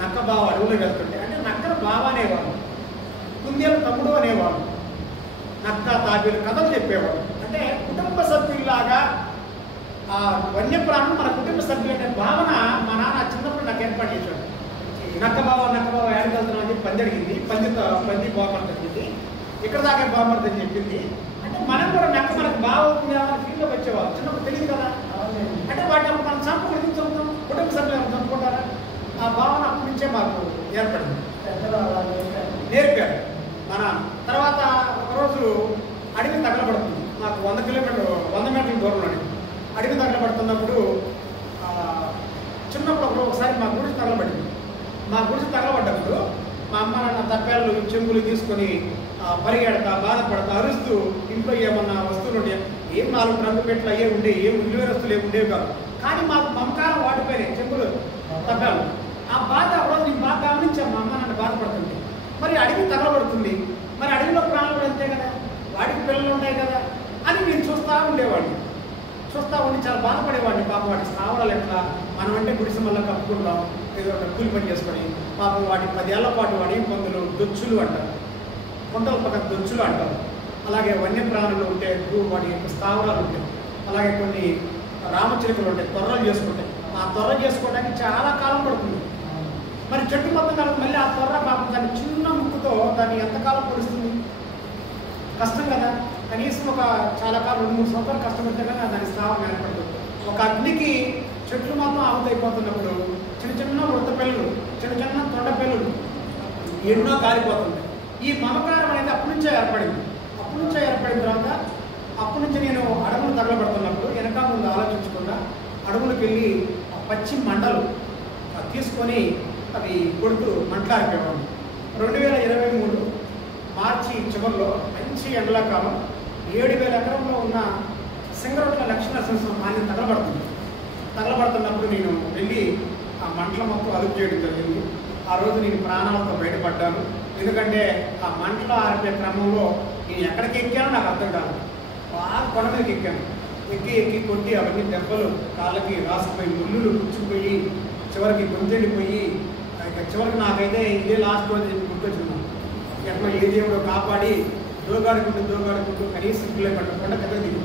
నక్క బావ అడవులో వెళ్తుంటే, అంటే నక్కను బావ అనేవాళ్ళు, కుందేలు తమ్ముడు అనేవాళ్ళు, నక్క తాబేలు కథలు చెప్పేవాళ్ళు. అంటే కుటుంబ సభ్యుల్లాగా ఆ వన్యప్రాణం మన కుటుంబ సభ్యులు అనే భావన మా నాన్న చిన్నప్పుడు నాకు ఏర్పాటు చేశాడు. నక్క బావ ఏడికి వెళ్తున్నాం అని చెప్పి పంది అడిగింది, పంది బాగుపడుతుంది అడిగింది, ఇక్కడ దాకా బాగుపడుతుందని చెప్పింది. అంటే మనం కూడా నక్క మనకు బాగా అవుతుంది అని ఫీల్డ్లోకి వచ్చేవాళ్ళు. చిన్నప్పుడు తెలియదు కదా. అంటే వాటి మనం చంపుకుని ఎందుకు చదువుతాం, కుటుంబ సభ్యులు చంపుకుంటారా, ఆ భావన అప్పటి నుంచే మాకు ఏర్పడింది, నేర్పారు మన. తర్వాత ఒకరోజు అడవి తగలబడుతుంది, నాకు 100 మీటర్ల దూరంలో అడవి తగలబడుతున్నప్పుడు చిన్నప్పుడు ఒకసారి మా గుడిసి తగలబడింది. మా గుడిసి తగలబడ్డప్పుడు మా అమ్మ నాన్న తప్పాలు చెంబులు తీసుకొని పరిగెడతా బాధపడతా అరుస్తూ ఇంట్లో ఏమన్నా వస్తువులు ఉండే, ఏం 4 రంగు పెట్లు అయ్యే ఉండేవి, ఏం విలువైన వస్తువులు ఏమి ఉండేవి కాదు. కానీ మాకు మమకారం వాటిపోయినాయి చెంబులు తప్పాలు. ఆ బాధ ఒకరోజు నేను బాగా గమనించాను, మా అమ్మ నాన్న బాధపడుతుంది. మరి అడవి తగలబడుతుంది, మరి అడవిలో ప్రాణాలు కూడా అంతే కదా, వాటికి పిల్లలు ఉంటాయి కదా అని నేను చూస్తూ ఉండేవాడిని. చూస్తూ ఉండి చాలా బాధపడేవాడిని. పాపం వాటి స్థావరాలు ఎట్లా, మనం అంటే గుడిసె మళ్ళీ కప్పుకుంటాం, ఏదో ఒక కూలి పని చేసుకొని. పాపం వాటి 10 ఏళ్ల పాటు అడవి పందులు దొచ్చులు అంటారు, కొండల పక్కన దొచ్చులు అంటారు. అలాగే వన్యప్రాణులు ఉంటే వాటి యొక్క స్థావరాలు ఉంటాయి. అలాగే కొన్ని రామచిలుకలు ఉంటాయి, తొర్రలు చేసుకుంటాయి. ఆ తొర్ర చేసుకోవడానికి చాలా కాలం పడుతుంది. మరి చెట్టు మొత్తం కాలం మళ్ళీ ఆ తొర్ర పాపం దాని చిన్న ముక్కుతో దాన్ని ఎంతకాలం పొడుస్తుంది, కష్టం కదా. కనీసం ఒక చాలా కాలం 2-3 సంవత్సరాలు కష్టపడితే కానీ దాని స్థావరం ఏర్పడుతుంది. ఒక అగ్నికి చెట్లు మాత్రం ఆవుతైపోతున్నప్పుడు చిన్న వృద్ధ పిల్లలు, చిన్న తొండ పిల్లలు ఎన్నో కాలిపోతుంది. ఈ మమకారం అనేది అప్పటి నుంచే ఏర్పడింది. ఏర్పడిన తర్వాత అప్పటి నుంచి నేను అడవులు తగలబడుతున్నప్పుడు వెనక ముందు ఆలోచించకుండా అడవులకు వెళ్ళి పచ్చి మంటలు తీసుకొని అవి కొడుతూ మంటలారిపోయేవాడిని. 2023 మార్చి చివరిలో మంచి ఎండలకాలం 7,000 ఎకరంలో ఉన్న సింగరొట్ల లక్ష్మీనరసింహస్వామి ఆలయం తగలబడుతున్నప్పుడు నేను వెళ్ళి ఆ మంటల మొత్తం అదుపు చేయడం జరిగింది. ఆ రోజు నేను ప్రాణాలతో బయటపడ్డాను. ఎందుకంటే ఆ మంటలు ఆరిపే క్రమంలో నేను ఎక్కడికి ఎక్కానో నాకు అర్థం కాదు. బాగా కొండ మీదకి ఎక్కాను. ఎక్కి కొట్టి అవన్నీ దెబ్బలు కాళ్ళకి రాసుకుపోయి, ముళ్ళులు పుచ్చుకుపోయి, చివరికి గొంతెండిపోయి, చివరికి నాకైతే ఇదే లాస్ట్ రోజు గుర్తొచ్చింది. ఎట్లా ఏ దేవుడు కాపాడి దోగాడుకుంటూ కనీసం పిల్లలు పట్టకుండా కథ దిగు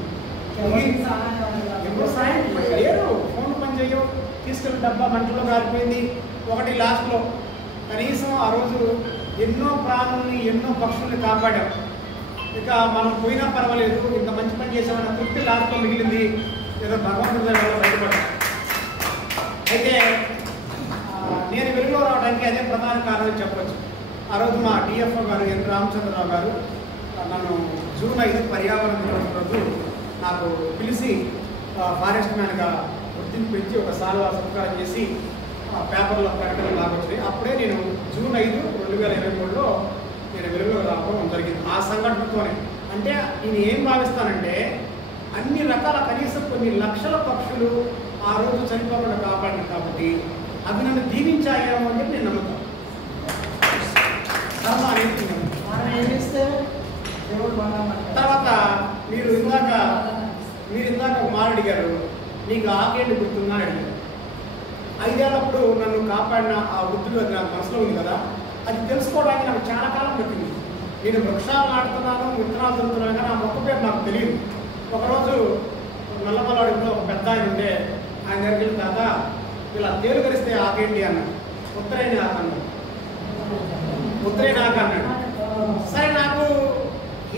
ఎప్పుడు సాయం లేరు. ఫోన్ పని చేయవు, తీసుకెళ్ళి డబ్బా మంటలో కాలిపోయింది. ఒకటి లాస్ట్లో కనీసం ఆ రోజు ఎన్నో ప్రాణుల్ని, ఎన్నో పక్షుల్ని కాపాడాం. ఇక మనం పోయినా పర్వాలేదు, ఇంత మంచి పని చేసామన్న తృప్తి లాస్ట్లో మిగిలింది. ఏదో భగవంతుడి వల్ల బయటపడ్డా. అయితే నేను వెలుగులో రావడానికి అదే ప్రధాన కారణం చెప్పచ్చు. ఆ రోజు మా డిఎఫ్ఓ గారు ఎన్ రామచంద్రరావు గారు నన్ను జూన్ 5 పర్యావరణ దినోత్సవం రోజు నాకు పిలిచి ఫారెస్ట్ మ్యాన్గా గుర్తింపు పెంచి ఒక సాల్వా సత్కారం చేసి పేపర్లో ప్రకటనలు లాగొచ్చాయి. అప్పుడే నేను జూన్ 5, 2023లో నేను వెలుగులో రావడం జరిగింది. ఆ సంఘటనతోనే అంటే నేను ఏం భావిస్తానంటే అన్ని రకాల కనీసం కొన్ని లక్షల పక్షులు ఆ రోజు చనిపోకుండా కాపాడింది కాబట్టి అవి నన్ను దీవించాయేమో అని చెప్పి నేను నమ్ముతాను. తర్వాత మీరు ఇందాక ఒక మాట అడిగారు, నీకు ఆకేంటి గుర్తుందా అని అడిగారు. 5 ఏళ్ళప్పుడు నన్ను కాపాడిన ఆ వృద్ధులు అది నాకు మనసులో ఉంది కదా, అది తెలుసుకోవడానికి నాకు చాలా కాలం పట్టింది. నేను వృక్షాలు నాటుతున్నాను, విత్తనాలు చదువుతున్నాను, కానీ ఆ మొక్క పేరు నాకు తెలియదు. ఒకరోజు నల్లమలవాడిలో ఒక పెద్ద ఆయన ఉంటే ఆయన దగ్గరికి వెళ్ళిన తర్వాత ఇలా తేలు కరిస్తే ఆకేంటి అన్నాడు. ఉత్తరైన ఆకు అన్నాడు. సరే నాకు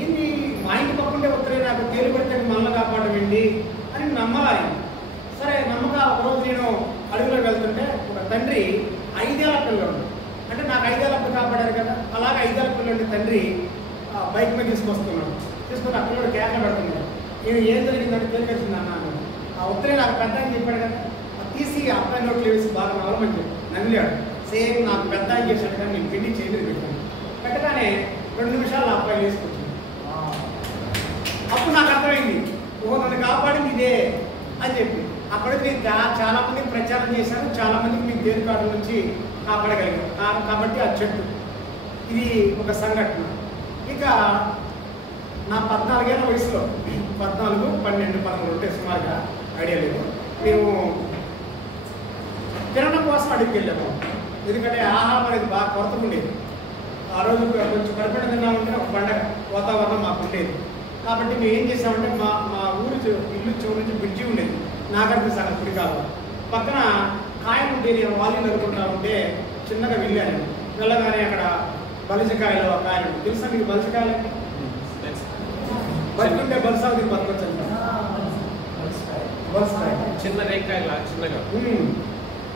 ఏంటి మా ఇంటి పక్కుంటే ఉత్తరైన ఆకు, తేలు పెడితే మనల్ని కాపాడడం ఏంటి అని నమ్మలాలి. సరే నమ్మక ఒకరోజు నేను అడవిలో వెళ్తుంటే ఒక తండ్రి 5 ఏళ్ల పిల్లలు, అంటే నాకు 5 ఏళ్ళప్పుడు కాపాడారు కదా, అలాగే 5 ఏళ్ల పిల్లలు తండ్రి బైక్ మీద తీసుకొని ఆ పిల్లడు కేక పెడుతున్నాడు. నేను ఏం జరిగిందంటే తెలియకేసింది అన్నాను. ఆ ఉత్తరే నాకు పెద్ద అని చెప్పాడు కదా, తీసి అబ్బాయి నోట్లు వేసి బాగా నవలమని చెప్పి నవ్వాడు. సేమ్ నాకు పెద్ద అని చేశాడు కానీ నేను పిండి చేయలేదు పెట్టాను. పెట్టగానే 2 నిమిషాలు ఆ అబ్బాయి వేసుకొచ్చింది. అప్పుడు నాకు అర్థమైంది, ఓ నన్ను కాపాడింది ఇదే అని చెప్పి. అక్కడ నేను చాలా మందికి ప్రచారం చేశాను, చాలా మందికి మీకు దేని కాడు నుంచి కాపాడగలిగాను. కాబట్టి ఆ చెట్టు ఇది ఒక సంఘటన. ఇక నా 14 ఏళ్ళ వయసులో 14, 12, 13 ఉంటే సుమారుగా ఐడియా లేదు, మేము తినడం కోసం అడిగి వెళ్ళాము. ఎందుకంటే ఆహారం అనేది బాగా కొరత ఉండేది. ఆ రోజు కొంచెం కడుపున తిన్నామంటే ఒక పండగ వాతావరణం మాకు ఉండేది. కాబట్టి మేము ఏం చేసామంటే మా ఊరు ఇల్లు చివరి నుంచి బ్రిడ్జి ఉండేది, నాగార్జున సాగర్ గుడి కాదు. పక్కన కాయలు ఉంటే నేను వాలీలు అనుకుంటా ఉంటే చిన్నగా వెళ్ళాను. వెళ్ళగానే అక్కడ బలిజకాయలు కాయలు తెలుసా మీకు? బలిజకాయలు బతుకుంటే బలిసాగు బతకొచ్చు చిన్న రేకాయలు చిన్నగా.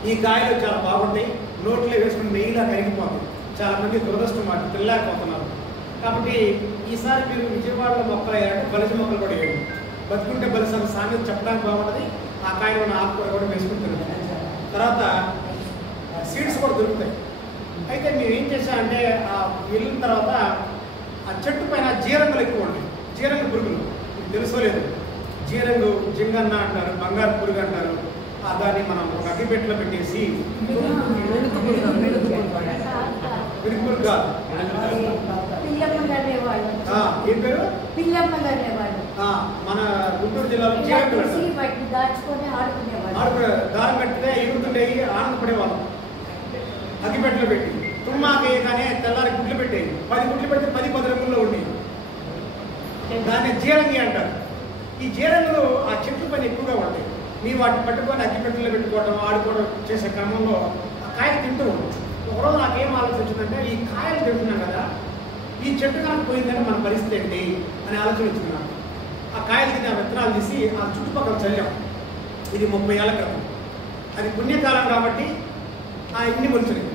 ఈ కాయలు చాలా బాగుంటాయి, నోట్లో వేసుకుని నెయ్యిలా కరిగిపోతుంది. చాలా మంది దురదృష్టం మాట పిల్లలేకపోతున్నారు. కాబట్టి ఈసారి మీరు విజయవాడలో మొక్కలు అయ్యారంటే బలిజ మొక్కలు కూడా వేయండి. బతుకుంటే బలిసాగు సామెత చెప్పడానికి బాగుంటుంది. ఆ కాయలు ఉన్న ఆకుకూర కూడా వేసుకుని తిరుగుతాయి. తర్వాత సీడ్స్ కూడా దొరుకుతాయి. అయితే మేము ఏం చేసామంటే ఆ వెళ్ళిన తర్వాత ఆ చెట్టు పైన జీరంగులు ఎక్కువ ఉంటాయి. జీరంగు పురుగులు మీకు తెలుసోలేదు. జీరంగు జింగన్న అంటారు, బంగారు పురుగు అంటారు. దాన్ని మనం ఒక అగ్గిపెట్టెలో పెట్టేసి విరుగుపురుగు కాదు, ఏం పేరు మన గుంటూరు జిల్లాలో దారం కట్టితే ఎగురుతుండేవి, ఆనందపడేవాళ్ళం. అగ్గిపెట్టెలో పెట్టి తుమ్మాకే కానీ తెల్లారి గుడ్లు పెట్టేవి. 10 గుడ్లు పెడితే 10 రంగుల్లో ఉండేవి. దాన్ని జీరంగి అంటారు. ఈ జీరంగులు ఆ చెట్టు పైన ఎక్కువగా ఉంటాయి. మేము వాటిని పట్టుకొని అగ్గిపెట్టెలో పెట్టుకోవడం, ఆడుకోవడం చేసే క్రమంలో ఆ కాయలు తింటూ ఉంటాం. ఒకరోజు నాకేం ఆలోచన వచ్చిందంటే, ఈ కాయలు తింటున్నాం కదా, ఈ చెట్టు కనుక పోయిందంటే మన పరిస్థితి ఏంటి అని ఆలోచన వచ్చింది నాకు. ఆ కాయలు తిని ఆ విత్తనాలు తీసి ఆ చుట్టుపక్కల చల్లాం. ఇది 30 ఏళ్ల క్రితం. అది పుణ్యకాలం కాబట్టి ఆ ఇన్ని మొలిచినాయి.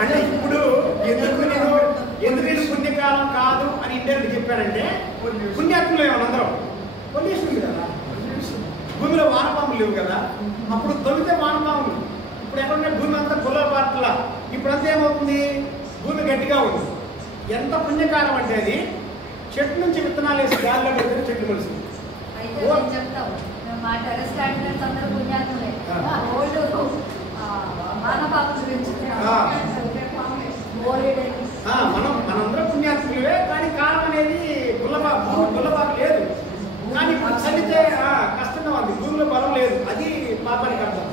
అంటే ఇప్పుడు ఎందుకు పుణ్యకాలం కాదు అని ఇండియన్కి చెప్పారంటే, పుణ్యాత్ములు ఏమన్నా అందరం పొల్యూషన్ ఉంది కదా, భూమిలో వానపాములు లేవు కదా, అప్పుడు తొలితే వానపాములు. ఇప్పుడు ఎక్కడుంటే భూమి అంతా గుల్లబాట్ల. ఇప్పుడంతా ఏమవుతుంది, భూమి గట్టిగా ఉంది. ఎంత పుణ్యకాలం అంటే అది చెట్టు నుంచి విత్తనాలు వేసి గాలిలో పెడితే చెట్లు మొలిసింది. మనందరం పుణ్యాత్ములే, కానీ కాలం అనేది గుల్లబాటు లేదు. కానీ ఇప్పుడు చల్లితే కష్టంగా ఉంది, భూమిలో బలం లేదు. అది పాపానికి అర్థం.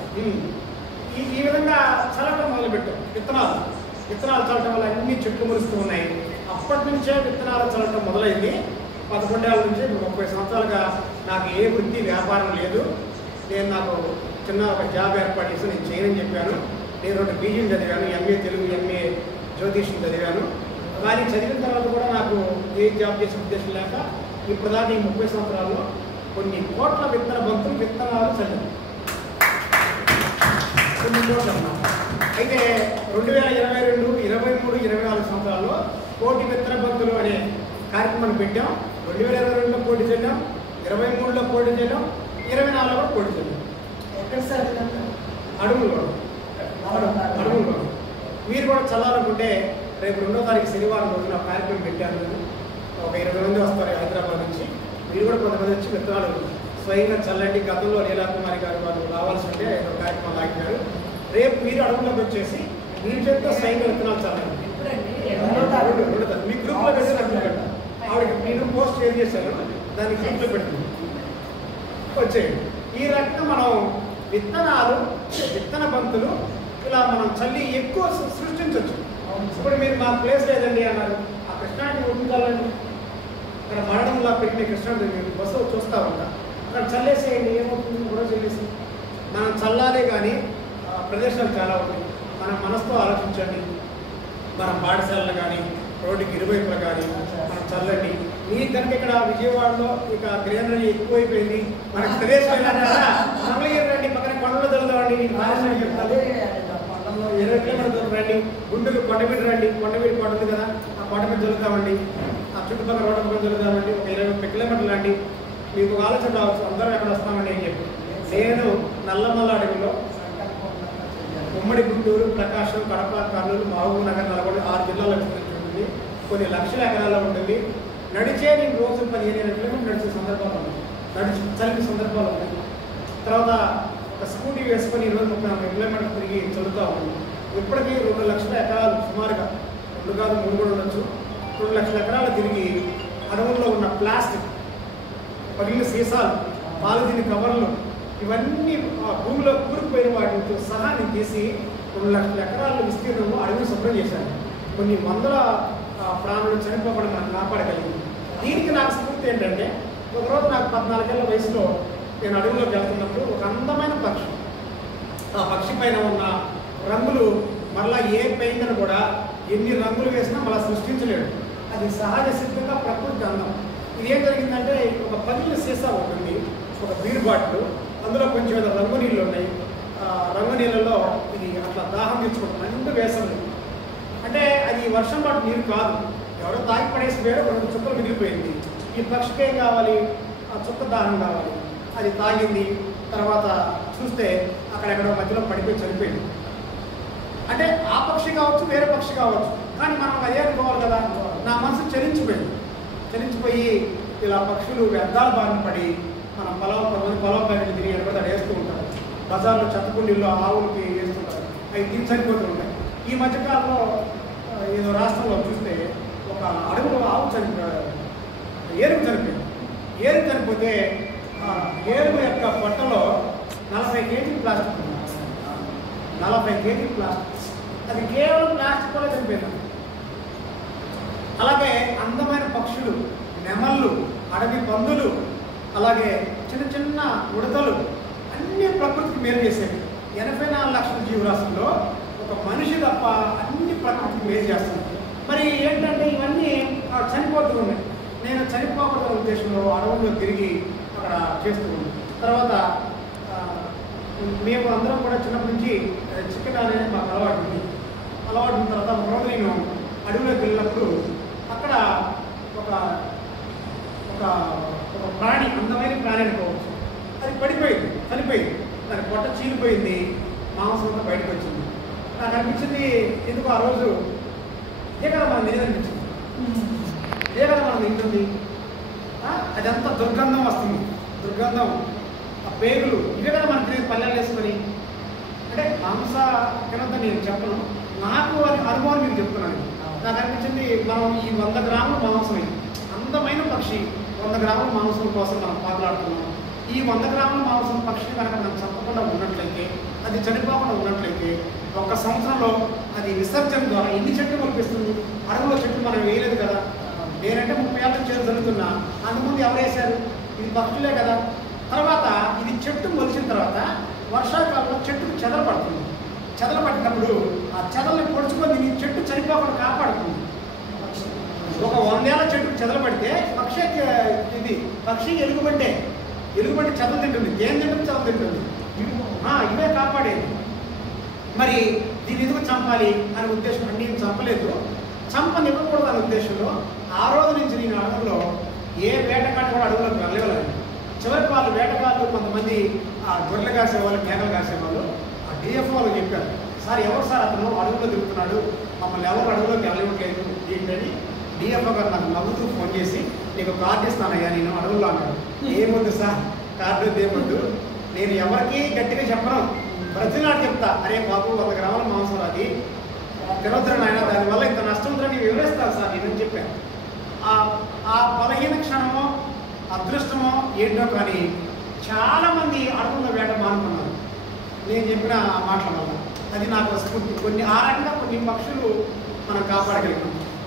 ఈ విధంగా చల్లటం మొదలుపెట్టాం. విత్తనాలు చల్లటం వల్ల అన్ని చెట్లు మురుస్తూ ఉన్నాయి. అప్పటి నుంచే విత్తనాలు చల్లటం మొదలైంది. 11 ఏళ్ళ నుంచి 30 సంవత్సరాలుగా నాకు ఏ వృత్తి వ్యాపారం లేదు. నేను నాకు చిన్న ఒక జాబ్ ఏర్పాటు చేసి నేను చేయనని చెప్పాను. నేను 2 పీజీలు చదివాను, ఎంఏ తెలుగు, ఎంఏ జ్యోతిష్యం చదివాను. కానీ చదివిన తర్వాత కూడా నాకు ఏ జాబ్ చేసే ఉద్దేశం లేక ఇప్పుడు దాకా ఈ 30 సంవత్సరాల్లో కొన్ని కోట్ల విత్తనాలు చదివాను. కొన్ని కోట్ల అన్నమాట. అయితే 2022, 23, 24 సంవత్సరాల్లో కోటి విత్తన బంతులు అనే కార్యక్రమాన్ని పెట్టాం. 2022లో పోటీ చేద్దాం, 23లో పోటీ చేద్దాం, 24లో పోటీ చేద్దాం. అడుగులో మీరు కూడా చల్లాలనుకుంటే రేపు 2వ తారీఖు శనివారం రోజున కార్యక్రమం పెట్టాను. ఒక 20 మంది వస్తారు హైదరాబాద్ నుంచి. మీరు కూడా కొంతమంది వచ్చి విత్తనాలు స్వయంగా చల్లండి. గతంలో లీలాకుమారి గారు వాళ్ళు రావాల్సి ఉంటే కార్యక్రమం ఆగినారు. రేపు మీరు అడుగులోకి వచ్చేసి మీరు చేతితో స్వయంగా విత్తనాలు చల్లండి. మీ గ్రూప్లో పెట్టి నాకు ఆవిడకి నేను పోస్ట్ షేర్ చేశాను, దాన్ని గ్రూప్లో పెట్టింది వచ్చేయండి. ఈ రకంగా మనం విత్తన బంతులు ఇలా మనం చల్లి ఎక్కువ సృష్టించవచ్చు. ఇప్పుడు మీరు మా ప్లేస్ లేదండి అన్నారు, ఆ కృష్ణాన్ని ఉండాలండి. అక్కడ మరణంలా పెరిగిన కృష్ణాన్ని మీరు బస్సు చూస్తూ ఉంటా, అక్కడ చల్లేసేయండి, ఏమవుతుంది కూడా చల్లేసి. మనం చల్లాలే కానీ ప్రదేశాలు చాలా ఉన్నాయి. మనం మనసుతో ఆలోచించండి. మన పాఠశాలలు కానీ రోడ్డుకి ఇరువైపులు కానీ మనం చల్లండి. మీకు కనుక ఇక్కడ విజయవాడలో ఇక గ్రీనరీ ఎక్కువైపోయింది, మనకి ప్రదేశం రండి, పక్కన కొండలు చల్లుదామండి. నేను భాష చెప్తాను, 20 కిలోమీటర్లు రండి, గుంటూరు కొండమీద రండి. కొండమీద కొండ ఉంది కదా, ఆ కొండ మీద చల్లుతామండి. ఆ చుట్టుపక్కల రోడ్డు మీద చల్లుతామండి. ఒక 20 కిలోమీటర్లు రండి. మీకు ఆలోచన రావచ్చు, అందరం ఎక్కడ వస్తామండి అని చెప్పి. నేను నల్లమల్ల అడవిలో ఉమ్మడి గుంటూరు, ప్రకాశం, కడప, కర్నూలు, మహబూబ్ నగర్, నల్గొండ 6 జిల్లాల్లో విస్తరించి కొన్ని లక్షల ఎకరాల్లో ఉంటుంది. నడిచే నేను రోజు 15 కిలోమీటర్లు నడిచే సందర్భాలు ఉన్నాయి, చల్లిన సందర్భాలు ఉన్నాయి. తర్వాత ఒక స్కూటీ వేసుకొని 20-30 కిలోమీటర్లు తిరిగి చదువుతూ ఉన్నాను. ఇప్పటికీ 2 లక్షల ఎకరాలు సుమారుగా, 2 కాదు 3 కూడా ఉండొచ్చు, 2 లక్షల ఎకరాలు తిరిగి అడవుల్లో ఉన్న ప్లాస్టిక్, పగిలిన సీసాలు, పాలిథీన్ కవర్లు, ఇవన్నీ భూమిలో కూరుకుపోయిన వాటితో సహా నేను తీసి 2 లక్షల ఎకరాల విస్తీర్ణంలో అడవిని శుభ్రం చేశాను. కొన్ని వందల ప్రాణులు చనిపోకుండా మనం కాపాడగలిగింది. దీనికి నాకు స్ఫూర్తి ఏంటంటే, ఒకరోజు నాకు 14 ఏళ్ల వయసులో నేను అడవిలోకి వెళ్తున్నప్పుడు ఒక అందమైన పక్షి, ఆ పక్షి పైన ఉన్న రంగులు మళ్ళీ ఏ పెయింటర్ కూడా ఎన్ని రంగులు వేసినా మళ్ళీ సృష్టించలేడు. అది సహజ సిద్ధంగా ప్రకృతి అందం. ఇది ఏం జరిగిందంటే, ఒక పగిలిన సీసా ఉంటుంది, ఒక బీర్ బాటిల్, అందులో కొంచెం ఏదో రంగు నీళ్ళు ఉన్నాయి. రంగు నీళ్ళలో ఇది అట్లా దాహం తీర్చుకుంటుంది. 2 వేసలు అంటే అది వర్షం పాటు నీరు కాదు, ఎవరో తాగి పడేసి వేరే 2 చుక్కలు మిగిలిపోయింది. ఈ పక్షికి ఏం కావాలి? ఆ చుక్క దాహం కావాలి. అది తాగింది. తర్వాత చూస్తే అక్కడెక్కడో మధ్యలో పడిపోయి చనిపోయింది. అంటే ఆ పక్షి కావచ్చు, వేరే పక్షి కావచ్చు, కానీ మనం అదే అనుకోవాలి కదా. నా మనసు చలించిపోయి ఇలా పక్షులు వ్యర్థాల బారిన పడి మనం పొలం ప్యాకెట్లు తిరిగి ఎక్కడ వేస్తూ ఉంటారు. బజార్లో చెత్తకుండీల్లో ఆవులకి వేస్తుంటారు, అవి తిని చనిపోతూ ఉంటాయి. ఈ మధ్యకాలంలో ఏదో రాష్ట్రంలో చూస్తే ఒక అడవిలో ఆవు ఏరుగు చనిపోతే ఏరుగు యొక్క పొట్టలో 40 కేజీలు ప్లాస్టిక్ ఉంది. 40 కేజీలు ప్లాస్టిక్. అది కేవలం ప్లాస్టిక్ వల్ల చనిపోయింది. అలాగే అందమైన పక్షులు, నెమళ్ళు, అడవి పందులు, అలాగే చిన్న చిన్న ఉడతలు అన్ని ప్రకృతికి మేలు చేసేవి. 84 లక్షల జీవరాశుల్లో ఒక మనిషి తప్ప అన్ని ప్రకృతికి మేలు చేస్తుంది. మరి ఏంటంటే ఇవన్నీ చనిపోతూ ఉన్నాయి. నేను చనిపోకూడదనే ఉద్దేశంలో అడవుల్లో తిరిగి అక్కడ చేస్తూ ఉన్నాను. తర్వాత మేము అందరం కూడా చిన్నప్పటి నుంచి చికెన్ అనేది మాకు అలవాటు ఉంది. అలవాటు ఉన్న తర్వాత ఒకరోజు నేను అడవిలోకి వెళ్ళినప్పుడు అక్కడ ఒక ఒక ఒక ప్రాణి, అందమైన ప్రాణి అనుకోవచ్చు, అది పడిపోయింది, చనిపోయింది. దాని పొట్ట చీలిపోయింది, మాంసం అంతా బయటకు వచ్చింది. నాకు అనిపించింది, ఎందుకు ఆ రోజు ఇదే కదా మనం తినేదనిపించింది, ఇదే కదా మనం తింటుంది. అదంతా దుర్గంధం వస్తుంది, దుర్గంధం, ఆ పేగులు ఇవే కదా మనం తినేది పల్లెలు వేసుకొని. అంటే మాంస తినద్దని నేను చెప్పను, నాకు అది అనుభవం మీకు చెప్తున్నాను. నాకు అనిపించింది, మనం ఈ 100 గ్రాముల మాంసం, అందమైన పక్షి 100 గ్రాముల మాంసం కోసం మనం పాకులాడుతున్నాం. ఈ 100 గ్రాముల మాంసం పక్షిని కనుక మనం చంపకుండా ఉన్నట్లయితే, అది చనిపోకుండా ఉన్నట్లయితే, 1 సంవత్సరంలో అది విసర్జన ద్వారా ఎన్ని చెట్లు కల్పిస్తుంది? అడవులో చెట్లు మనం వేయలేదు కదా. నేనంటే 30 ఏళ్ళ చెట్లు జరుగుతున్నా, అంతకుముందు ఎవరు వేశారు? ఇది పక్షులే కదా. తర్వాత ఇది చెట్టు మొలిచిన తర్వాత వర్షాకాలంలో చెట్టుకు చెదలు పడుతుంది. చెదలు పట్టినప్పుడు ఆ చెదల్ని పొడుచుకొని ఈ చెట్టు చనిపోకుండా కాపాడుతుంది. ఒక 100 ఏళ్ళ చెట్టుకు చెదలు పడితే పక్షి ఎలుగుబంటే చెదలు తింటుంది, దేని తింటుంది? చెదలు తింటుంది. ఇవే కాపాడేది. మరి దీన్ని ఎందుకు చంపాలి అనే ఉద్దేశం, నేను చంపలేదు, చంపనివ్వకూడదు అనే ఉద్దేశంలో ఆ రోజు నుంచి నేను అడవుల్లో ఏ వేటగాడు కూడా అడవులోకి వెళ్ళలేదు. చివరికి వాళ్ళు వేటగాళ్ళు కొంతమంది గొర్రెలు కాసేవాళ్ళు, మేకలు కాసేవాళ్ళు ఆ డిఎఫ్ఓలు చెప్పారు, సార్ ఎవరు సార్ అతను అడవుల్లో తిరుగుతున్నాడు, మమ్మల్ని ఎవరు అడవులోకి వెళ్ళలేదు ఏంటని. డిఎఫ్ఓ గారు నాకు నవ్వుతూ ఫోన్ చేసి, నీకు కార్డు ఇస్తానయ్యా నేను అడవుల్లో అన్నాడు. ఏమొద్దు సార్, కార్డు ఏమొద్దు, నేను ఎవరికి గట్టిగా చెప్పను, ప్రతినాడు చెప్తా, అరే బాబు 100 గ్రాముల మాంసం అది తినొద్దని ఆయన, దానివల్ల ఇంత నష్టం ఉందని వివరిస్తాను సార్ నేను చెప్పాను. ఆ బలహీన క్షణమో అదృష్టమో ఏంటో కానీ చాలామంది అడవుల్లో వేట మానుకున్నారు నేను చెప్పిన మాటల వల్ల. అది నాకు స్ఫూర్తి. ఆ రకంగా కొన్ని పక్షులు మనం కాపాడగలిగాం.